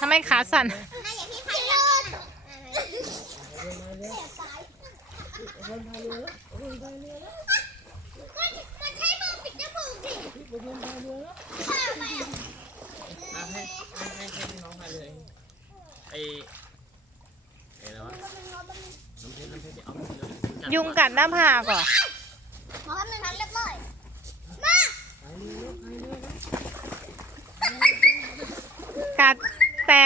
ทำไมขาสั่นยุงกัดน้ำหากอ่ะ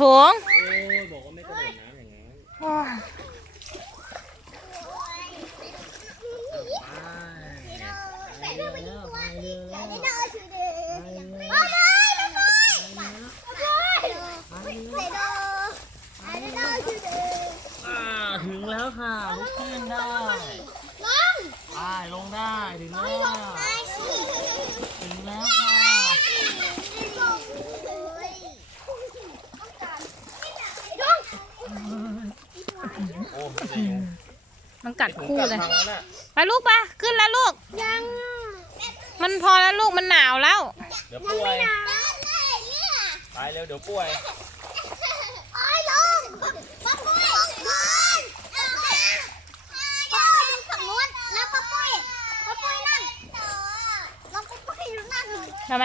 ถุงถึงแล้วค่ะขึ้นได้ลงได้ถึงแล้วมันกัดคู่เลย ไปลูกปะขึ้นแล้วลูกยังมันพอแล้วลูกมันหนาวแล้วเดี๋ยวป่วย ไปเร็วเดี๋ยวป่วยทำไม